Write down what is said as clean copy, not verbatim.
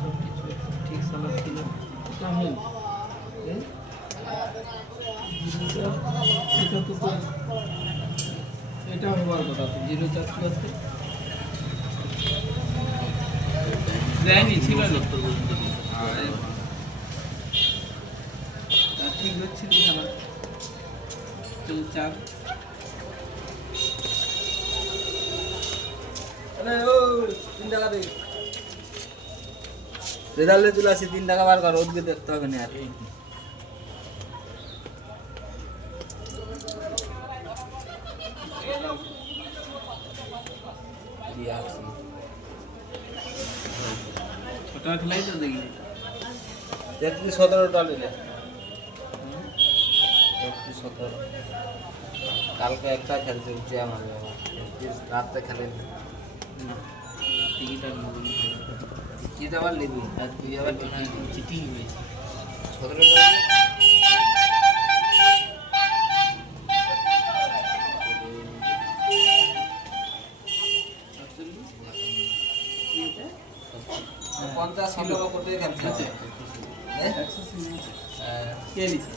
সব কিছু ঠিক সালাদ ছিল কেমন এটা তো তোর এটা হবার কথা তো জিরো চাচ্ছু আছে দেয়নি ছিল না ঠিক হচ্ছিল খেলা চল চার রেজাল্টে চলে আসি 3 টাকা বার কর ওদিকে দেখতে হবে না আর ছোটা খেলাই তো দেখি 17টা নিলে 17 কালকে একটা খেলতে উঠছে আমার রাতটা খেলেন টিকিট আর মোবাইল চিট আবার নিবি আর তুই আবার চিটিং হয়েছে 17টা পঞ্চাশ 17 কোটি খেলছে কে লিখে